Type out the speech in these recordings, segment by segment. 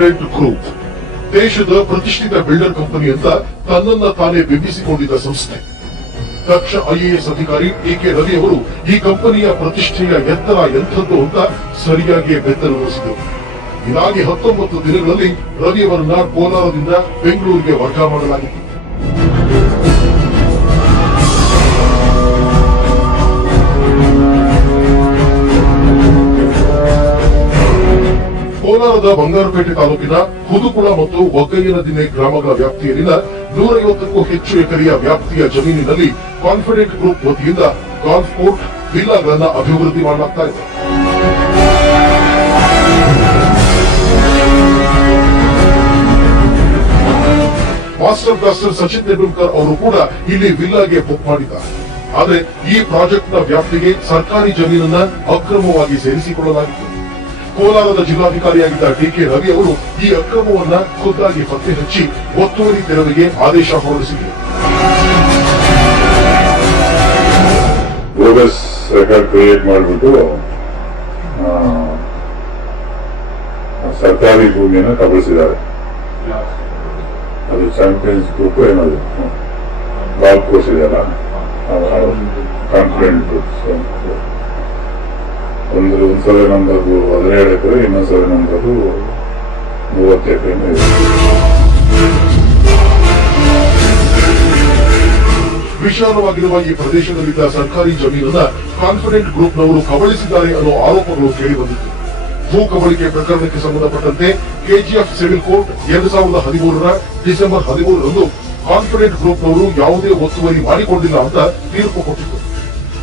Confident group ದೇಶದ ಪ್ರತಿಷ್ಠಿತ builder company ಅಂತ ತನ್ನನ್ನ ತಾನೇ ಬಿಂಬಿಸಿಕೊಂಡಿದ್ದ ಸಂಸ್ಥೆ. ದಕ್ಷ ಐಎಎಸ್ ಅಧಿಕಾರಿ ಟಿಕೆ ರವಿ ಅವರು ಈ ಕಂಪನಿಯ ಪ್ರತಿಷ್ಠೆಯ ಎತ್ತರ ಎಂಥದ್ದು ಅಂತ ಸರಿಯಾಗಿ ಬೆತ್ತರಿಸಿದರು. ಇದಾಗಿ 19 ದಿನಗಳಲ್ಲಿ ರವಿ ಅವರನ್ನ ಕೋಲಾರದಿಂದ ಬೆಂಗಳೂರಿಗೆ ವರ್ಗ ಮಾಡಲಾಗಿತ್ತು. ಕೋಲಾರದ ಬಂಗಾರಪೇಟೆ ತಾಲೂಕಿನ ಹುದುಕುಳ ಮತ್ತು ಒಗ್ಗಯ್ಯನದಿನ್ನೆ ಗ್ರಾಮಗಳ ವ್ಯಾಪ್ತಿಯಲ್ಲಿನ 150ಕ್ಕೂ ಹೆಚ್ಚು ಎಕರೆಯ ವ್ಯಾಪ್ತಿಯ ಜಮೀನಿನಲ್ಲಿ ಕಾನ್ಫಿಡೆಂಟ್ ಗ್ರೂಪ್ ವತಿಯಿಂದ ಗಾಲ್ಫ್ ಕೋರ್ಟ್, ವಿಲ್ಲಾಗಳನ್ನು ಅಭಿವೃದ್ಧಿ ಮಾಡಲಾಗ್ತಾ ಇದೆ. ಮಾಸ್ಟರ್ ಬ್ಲಾಸ್ಟರ್ ಸಚಿನ್ ತೆಂಡೂಲ್ಕರ್ ಅವರು ಕೂಡ ಇಲ್ಲಿ ವಿಲ್ಲಾಗೆ ಬುಕ್ ಮಾಡಿದ್ದಾರೆ. ಆದರೆ ಈ ಪ್ರಾಜೆಕ್ಟ್ನ ವ್ಯಾಪ್ತಿಗೆ ಸರ್ಕಾರಿ ಜಮೀನನ್ನ ಅಕ್ರಮವಾಗಿ ಸೇರಿಸಿಕೊಳ್ಳಲಾಗಿತ್ತು. ಕೋಲಾರದ ಜಿಲ್ಲಾಧಿಕಾರಿಯಾಗಿದ್ದ ಟಿಕೆ ರವಿ ಅವರು ಈ ಅಕ್ರಮವನ್ನ ಖುದ್ದಾಗಿ ಪತ್ತೆ ಹಚ್ಚಿ ಒತ್ತುವರಿ ತೆರವಿಗೆ ಆದೇಶ ಹೊರಡಿಸಿದರು. ಬೋಗಸ್ ರೆಕಾರ್ಡ್ ಕ್ರಿಯೇಟ್ ಮಾಡಿಬಿಟ್ಟು ಸರ್ಕಾರಿ ಭೂಮಿಯನ್ನು ಕಬಳಿಸಿದ್ದಾರೆ. ಅದು ಚಾಂಪಿಯನ್ಸ್ ಗ್ರೂಪ್ ಏನದು ಗಾಲ್ಫ್ ಕೋರ್ಸ್ ಇದೆಯಲ್ಲ, ಕಾನ್ಫಿಡೆಂಟ್ ಗ್ರೂಪ್. ಒಂದು ಸರ್ವೆ ನಂಬರ್ 17 ಎಕರೆ, ಇನ್ನೊಂದು ಸರ್ವೆ ನಂಬರ್ 30 ಎಕರೆ ಇದೆ. ವಿಶಾಲವಾಗಿರುವ ಈ ಪ್ರದೇಶದಲ್ಲಿದ್ದ ಸರ್ಕಾರಿ ಜಮೀನನ್ನ ಕಾನ್ಫಿಡೆಂಟ್ ಗ್ರೂಪ್ನವರು ಕಬಳಿಸಿದ್ದಾರೆ ಅನ್ನೋ ಆರೋಪಗಳು ಕೇಳಿಬಂದಿತ್ತು. ಭೂ ಕಬಳಿಕೆ ಪ್ರಕರಣಕ್ಕೆ ಸಂಬಂಧಪಟ್ಟಂತೆ ಕೆಜಿಎಫ್ ಸಿವಿಲ್ ಕೋರ್ಟ್ 2013 ಡಿಸೆಂಬರ್ 13ರಂದು ಕಾನ್ಫಿಡೆಂಟ್ ಗ್ರೂಪ್ನವರು ಯಾವುದೇ ಒತ್ತುವರಿ ಮಾಡಿಕೊಂಡಿಲ್ಲ ಅಂತ ತೀರ್ಪು ಕೊಟ್ಟಿತ್ತು.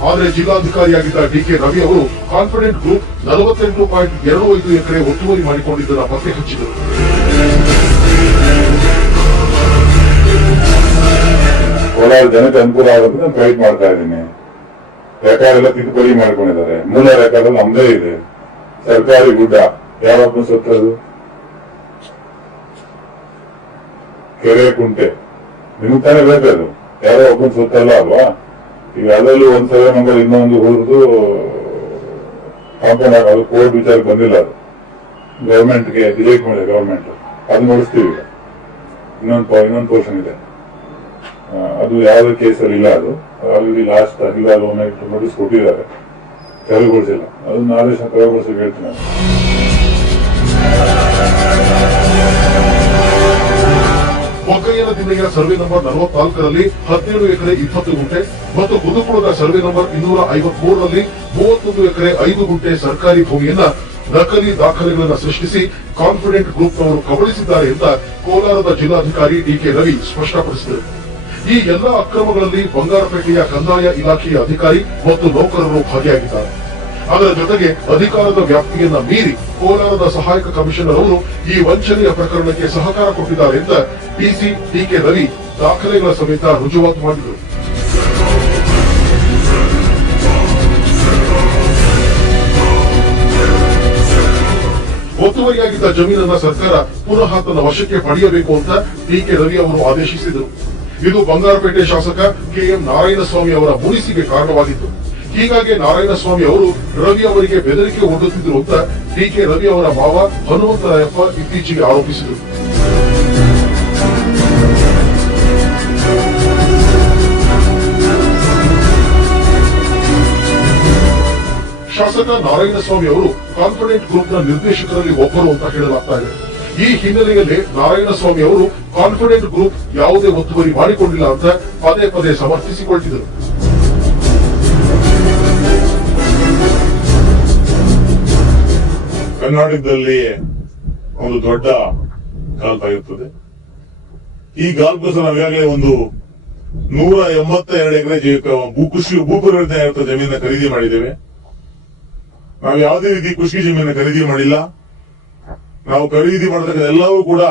ಆದರೆ ಜಿಲ್ಲಾಧಿಕಾರಿಯಾಗಿದ್ದ ಟಿಕೆ ರವಿ ಅವರು ಕಾನ್ಫಿಡೆಂಟ್ ಗ್ರೂಪ್ 48.25 ಎಕರೆ ಒತ್ತುವರಿ ಮಾಡಿಕೊಂಡಿದ್ದನ್ನು ಪತ್ತೆ ಹಚ್ಚಿದರು. ಕೋಲಾರ ಜನತೆ ಅನುಕೂಲ ಆಗುತ್ತೆ ನಾನು ಫೈಟ್ ಮಾಡ್ತಾ ಇದ್ದೀನಿ. ರೆಕಾರ್ಡ್ ಎಲ್ಲ ತಿದ್ದುಪಡಿ ಮಾಡ್ಕೊಂಡಿದ್ದಾರೆ. ಮೂಲ ರೆಕಾರ್ಡ್ ನಮ್ದೇ ಇದೆ. ಸರ್ಕಾರಿ ಗುಡ್ಡ ಯಾವತ್ತೂ ಸತ್ತದು, ಕೆರೆ ಕುಂಟೆ ನಿಮ್ಗೆ ತಾನೇ ಬೇಕದು, ಯಾರೋ ಒಬ್ಬನ ಸುತ್ತಲ್ಲ ಅಲ್ವಾ. ಈಗ ಅದರಲ್ಲೂ ಒಂದ್ ಸರ್ವೆ ನಂಬರ್ ಇನ್ನೊಂದು ಹುರಿದು ಕಾಂಪೌಂಡ್ ಆಗೋದು ಕೋರ್ಟ್ ವಿಚಾರಕ್ಕೆ ಬಂದಿಲ್ಲ. ಅದು ಗವರ್ಮೆಂಟ್ಗೆ ಡಿಲೀಟ್ ಮಾಡಿದೆ ಗವರ್ಮೆಂಟ್. ಅದು ನೋಡಿಸ್ತೀವಿ. ಈಗ ಇನ್ನೊಂದು ಪೋರ್ಷನ್ ಇದೆ, ಅದು ಯಾವುದೇ ಕೇಸಲ್ಲಿ ಇಲ್ಲ. ಅದು ಆಲ್ರೆಡಿ ಲಾಸ್ಟ್ ಇಲ್ಲ ನೋಟಿಸ್ ಕೊಟ್ಟಿದ್ದಾರೆ, ತೆರವುಗೊಳಿಸಿಲ್ಲ. ಅದನ್ನ ಆದೇಶ ತೆರವುಗೊಳಿಸಿ ಹೇಳ್ತೀನಿ. ಒಗ್ಗಯ್ಯನದಿನ್ನೆಯ ಸರ್ವೆ ನಂಬರ್ 44ರಲ್ಲಿ 17 ಎಕರೆ 20 ಗುಂಟೆ ಮತ್ತು ಹುದುಕುಳದ ಸರ್ವೆ ನಂಬರ್ 253ರಲ್ಲಿ 31 ಎಕರೆ 5 ಗುಂಟೆ ಸರ್ಕಾರಿ ಭೂಮಿಯನ್ನ ನಕಲಿ ದಾಖಲೆಗಳನ್ನು ಸೃಷ್ಟಿಸಿ ಕಾನ್ಫಿಡೆಂಟ್ ಗ್ರೂಪ್ನವರು ಕಬಳಿಸಿದ್ದಾರೆ ಅಂತ ಕೋಲಾರದ ಜಿಲ್ಲಾಧಿಕಾರಿ ಟಿಕೆ ರವಿ ಸ್ಪಷ್ಟಪಡಿಸಿದರು. ಈ ಎಲ್ಲಾ ಅಕ್ರಮಗಳಲ್ಲಿ ಬಂಗಾರಪೇಟೆಯ ಕಂದಾಯ ಇಲಾಖೆಯ ಅಧಿಕಾರಿ ಮತ್ತು ನೌಕರರು ಭಾಗಿಯಾಗಿದ್ದಾರೆ. ಅದರ ಜೊತೆಗೆ ಅಧಿಕಾರದ ವ್ಯಾಪ್ತಿಯನ್ನ ಮೀರಿ ಕೋಲಾರದ ಸಹಾಯಕ ಕಮಿಷನರ್ ಅವರು ಈ ವಂಚನೆಯ ಪ್ರಕರಣಕ್ಕೆ ಸಹಕಾರ ಕೊಟ್ಟಿದ್ದಾರೆ ಅಂತ ಡಿಸಿ ಟಿಕೆ ರವಿ ದಾಖಲೆಗಳ ಸಮೇತ ರುಜುವಾತು ಮಾಡಿದರು. ಒತ್ತುವರಿಯಾಗಿದ್ದ ಜಮೀನನ್ನ ಸರ್ಕಾರ ಪುನಃ ತನ್ನ ವಶಕ್ಕೆ ಪಡೆಯಬೇಕು ಅಂತ ಟಿಕೆ ರವಿ ಅವರು ಆದೇಶಿಸಿದರು. ಇದು ಬಂಗಾರಪೇಟೆ ಶಾಸಕ ಕೆಎಂ ನಾರಾಯಣಸ್ವಾಮಿ ಅವರ ಮುನಿಸಿಗೆ ಕಾರಣವಾಗಿತ್ತು. ಹೀಗಾಗಿ ನಾರಾಯಣಸ್ವಾಮಿ ಅವರು ರವಿ ಅವರಿಗೆ ಬೆದರಿಕೆ ಒಡ್ಡುತ್ತಿದ್ದರು ಅಂತ ಟಿಕೆ ರವಿ ಅವರ ಮಾವ ಹನುಮಂತರಾಯಪ್ಪ ಇತ್ತೀಚೆಗೆ ಆರೋಪಿಸಿದರು. ಶಾಸಕ ನಾರಾಯಣಸ್ವಾಮಿ ಅವರು ಕಾನ್ಫಿಡೆಂಟ್ ಗ್ರೂಪ್ನ ನಿರ್ದೇಶಕರಲ್ಲಿ ಒಬ್ಬರು ಅಂತ ಹೇಳಲಾಗ್ತಾ ಇದೆ. ಈ ಹಿನ್ನೆಲೆಯಲ್ಲಿ ನಾರಾಯಣಸ್ವಾಮಿ ಅವರು ಕಾನ್ಫಿಡೆಂಟ್ ಗ್ರೂಪ್ ಯಾವುದೇ ಒತ್ತುವರಿ ಮಾಡಿಕೊಂಡಿಲ್ಲ ಅಂತ ಪದೇ ಪದೇ ಸಮರ್ಥಿಸಿಕೊಳ್ತಿದ್ದರು. ಕರ್ನಾಟಕದಲ್ಲಿ ಒಂದು ದೊಡ್ಡ ಗಾಲ್ಫ್ ಆಗಿರುತ್ತದೆ. ಈ ಗಾಲ್ಫ್ಗೋಸ್ಕರ ನಾವು ಈಗಾಗಲೇ ಒಂದು 182 ಎಕರೆ ಭೂಪರಿವರ್ತನೆ ಜಮೀನ ಖರೀದಿ ಮಾಡಿದ್ದೇವೆ. ನಾವು ಯಾವುದೇ ರೀತಿ ಕೃಷಿ ಜಮೀನ ಖರೀದಿ ಮಾಡಿಲ್ಲ. ನಾವು ಖರೀದಿ ಮಾಡತಕ್ಕಂಥ ಎಲ್ಲವೂ ಕೂಡ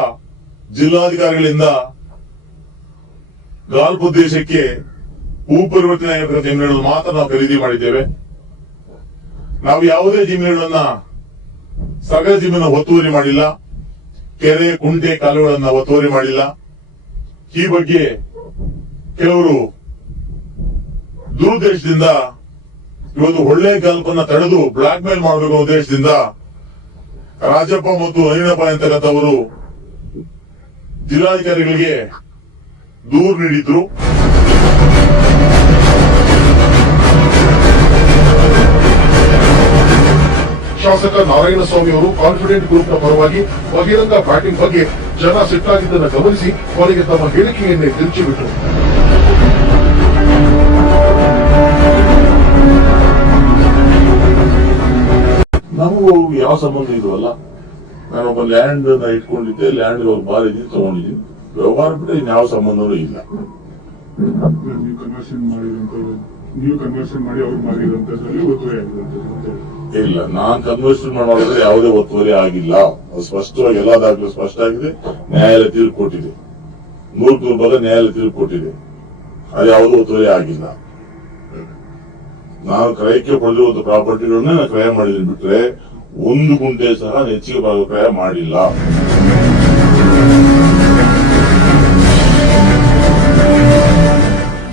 ಜಿಲ್ಲಾಧಿಕಾರಿಗಳಿಂದ ಗಾಲ್ಫ್ ಉದ್ದೇಶಕ್ಕೆ ಭೂ ಪರಿವರ್ತನೆ ಆಗಿರತಕ್ಕಂಥ ಜಮೀನುಗಳನ್ನು ಮಾತ್ರ ನಾವು ಖರೀದಿ ಮಾಡಿದ್ದೇವೆ. ನಾವು ಯಾವುದೇ ಜಮೀನುಗಳನ್ನ ಸರ್ಕಾರಿ ಜಮೀನು ಒತ್ತುವರಿ ಮಾಡಿಲ್ಲ. ಕೆರೆ ಕುಂಟೆ ಕಾಲುವೆಗಳನ್ನ ಒತ್ತುವರಿ ಮಾಡಿಲ್ಲ. ಈ ಬಗ್ಗೆ ಕೆಲವರು ದುರುದ್ದೇಶದಿಂದ ಇವತ್ತು ಒಳ್ಳೆ ಗಾಲ್ಫ್ ಅನ್ನ ತಡೆದು ಬ್ಲಾಕ್ ಮೇಲ್ ಮಾಡಬೇಕು ಉದ್ದೇಶದಿಂದ ರಾಜಪ್ಪ ಮತ್ತು ನಳಿನಪ್ಪ ಅಂತಕ್ಕಂಥವರು ಜಿಲ್ಲಾಧಿಕಾರಿಗಳಿಗೆ ದೂರು ನೀಡಿದ್ರು. ಶಾಸಕ ನಾರಾಯಣಸ್ವಾಮಿ ಅವರು ಕಾನ್ಫಿಡೆಂಟ್ ಗ್ರೂಪ್ನ ಪರವಾಗಿ ಬಹಿರಂಗ ಬ್ಯಾಟಿಂಗ್ ಬಗ್ಗೆ ಜನ ಸಿಟ್ಟಾಗಿದ್ದನ್ನು ಗಮನಿಸಿ ಕೊನೆಗೆ ತಮ್ಮ ಹೇಳಿಕೆಯನ್ನೇ ತಿರುಚಿಬಿಟ್ರು. ನಮಗೂ ಯಾವ ಸಂಬಂಧ ಇಲ್ವಲ್ಲ. ನಾನೊಬ್ಬ ಲ್ಯಾಂಡ್ ಇಟ್ಕೊಂಡಿದ್ದೆ, ಲ್ಯಾಂಡ್ ಬಾರಿದ್ದೀನಿ, ತಗೊಂಡಿದ್ದೀನಿ. ವ್ಯವಹಾರ ಬಿಟ್ಟರೆ ಇನ್ಯಾವ ಸಂಬಂಧನೂ ಇಲ್ಲ. ನೀವು ಕನ್ವರ್ಷನ್ ಮಾಡಿ ಅವ್ರು ಮಾಡಿದಂತದ್ರಲ್ಲಿ ಒತ್ತುವರಿ ಆಗಿದಂತದ್ದು ಇಲ್ಲ, ನಾನ್ ಕನ್ವರ್ಷನ್ ಮಾಡಿದ್ರೆ ಯಾವುದೇ ಒತ್ತುವರಿ ಆಗಿಲ್ಲ. ಅದು ಸ್ಪಷ್ಟವಾಗಿ ಎಲ್ಲ ದಾಖಲೆ ಸ್ಪಷ್ಟ ಆಗಿದೆ. ನ್ಯಾಯಾಲಯ ತೀರ್ಪು ಕೊಟ್ಟಿದೆ, 100% ಭಾಗ ನ್ಯಾಯಾಲಯ ತೀರ್ಪು ಕೊಟ್ಟಿದೆ. ಅದು ಯಾವುದೂ ಒತ್ತುವರಿ ಆಗಿಲ್ಲ. ನಾನು ಕ್ರಯಕ್ಕೆ ಪಡೆದಿರುವಂತ ಪ್ರಾಪರ್ಟಿಗಳನ್ನ ನಾನು ಕ್ರಯ ಮಾಡಿದ್ದೀನಿ ಬಿಟ್ರೆ 1 ಗುಂಟೆ ಸಹ ಹೆಚ್ಚಿಗೆ ಭಾಗ ಕ್ರಯ ಮಾಡಿಲ್ಲ.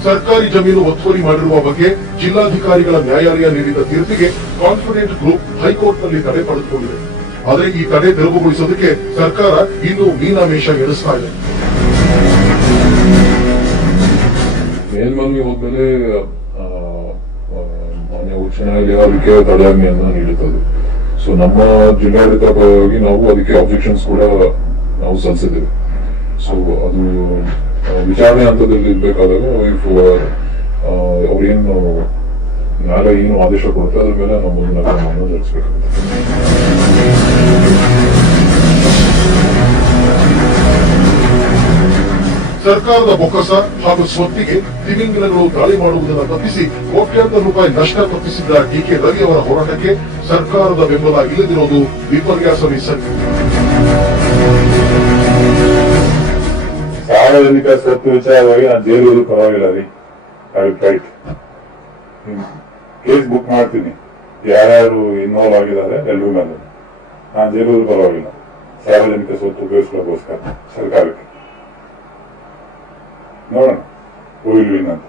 ಸರ್ಕಾರಿ ಜಮೀನು ಒತ್ತುವರಿ ಮಾಡಿರುವ ಬಗ್ಗೆ ಜಿಲ್ಲಾಧಿಕಾರಿಗಳ ನ್ಯಾಯಾಲಯ ನೀಡಿದ ತೀರ್ಪಿಗೆ ಕಾನ್ಫಿಡೆಂಟ್ ಗ್ರೂಪ್ ಹೈಕೋರ್ಟ್ನಲ್ಲಿ ತಡೆ ಪಡೆದುಕೊಂಡಿದೆ. ಆದರೆ ಈ ತಡೆ ತೆರವುಗೊಳಿಸೋದಕ್ಕೆ ಸರ್ಕಾರ ಇನ್ನೂ ಮೀನಾಮೇಷ ಎಣಿಸ್ತಾ ಇದೆ. ಮೇಲ್ಮನವಿ ಹೋದ್ಮೇಲೆ ಮಾನ್ಯ ಉಚ್ಚ ನ್ಯಾಯಾಲಯ ಅದಕ್ಕೆ ತಡೆಯಾಜ್ಞೆಯನ್ನು ನೀಡುತ್ತದೆ. ಸೊ ನಮ್ಮ ಜಿಲ್ಲಾಡಳಿತ ಪರವಾಗಿ ನಾವು ಅದಕ್ಕೆ ಅಬ್ಜೆಕ್ಷನ್ಸ್ ಕೂಡ ನಾವು ಸಲ್ಲಿಸಿದ್ದೇವೆ. ಸೊ ಅದು ವಿಚಾರಣೆ ಹಂತದಲ್ಲಿ ಇರ್ಬೇಕಾದಾಗ ಅವ್ರೇನು ನ್ಯಾಯಾಲಯ ಏನು ಆದೇಶ ಕೊಡುತ್ತೆ ಅದ್ರ ಮೇಲೆ ನಾವು ಮುಂದಿನ ಕ್ರಮವನ್ನು ಜರುಗಿಸಬೇಕಾಗುತ್ತೆ. ಸರ್ಕಾರದ ಬೊಕ್ಕಸ ಹಾಗೂ ಸ್ವತ್ತಿಗೆ ತಿಮಿಂಗಿಲಗಳು ದಾಳಿ ಮಾಡುವುದನ್ನು ತಪ್ಪಿಸಿ ಕೋಟ್ಯಾಂತರ ರೂಪಾಯಿ ನಷ್ಟ ತಪ್ಪಿಸಿದ್ದ ಡಿಕೆ ರವಿ ಅವರ ಹೋರಾಟಕ್ಕೆ ಸರ್ಕಾರದ ಬೆಂಬಲ ಇಲ್ಲದಿರುವುದು ವಿಪರ್ಯಾಸವೇ ಸರಿ. ಸಾರ್ವಜನಿಕ ಸ್ವತ್ತು ವಿಚಾರವಾಗಿ ನಾನು ಜೈಲೂರು ಪರವಾಗಿಲ್ಲ ರೀ. ರೈಟ್, ಕೇಸ್ ಬುಕ್ ಮಾಡ್ತೀನಿ. ಯಾರ್ಯಾರು ಇನ್ವಾಲ್ವ್ ಆಗಿದ್ದಾರೆ ಎಲ್ಲರೂ ಮೇಲೆ ನಾನು ಜೈಲೂರು ಪರವಾಗಿಲ್ಲ. ಸಾರ್ವಜನಿಕ ಸ್ವತ್ತು ಉಪಯೋಗಿಸ್ಕೊಳ್ಳೋಕ್ಕೋಸ್ಕರ ಸರ್ಕಾರಕ್ಕೆ ನೋಡೋಣ ಹೋಗಿಲ್ವಿ ಅಂತ.